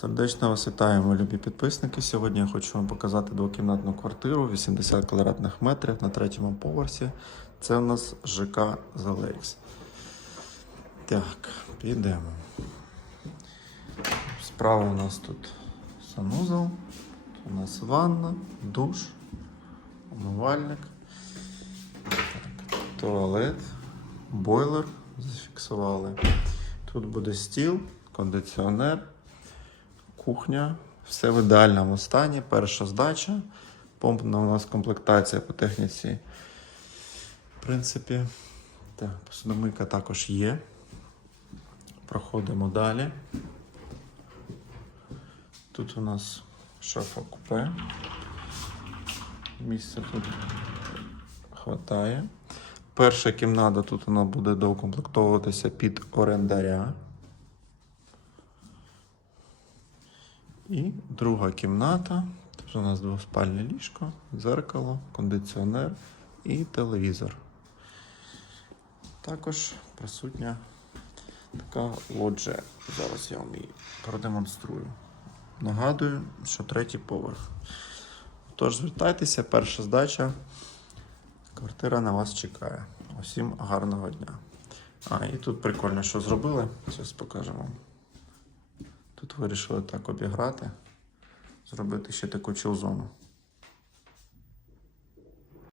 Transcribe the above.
Сердечно вас вітаємо, любі підписники. Сьогодні я хочу вам показати двокімнатну квартиру 80 квадратних метрів на третьому поверсі. Це у нас ЖК Залейкс. Так, підемо. Справа у нас тут санузел, у нас ванна, душ, умивальник, так, туалет, бойлер зафіксували. Тут буде стіл, кондиціонер, кухня. Все в ідеальному стані. Перша здача. Помпна у нас комплектація по техніці. В принципі, так, посудомийка також є. Проходимо далі. Тут у нас шафа купе. Місця тут хватає. Перша кімната тут вона буде доукомплектовуватися під орендаря. І друга кімната. Тут у нас двоспальне ліжко, дзеркало, кондиціонер і телевізор. Також присутня така лоджія. Зараз я вам її продемонструю. Нагадую, що третій поверх. Тож звертайтеся, перша здача. Квартира на вас чекає. Усім гарного дня. А, і тут прикольно, що зробили. Зараз покажемо вам. Тут вирішили так обіграти, зробити ще таку чил-зону.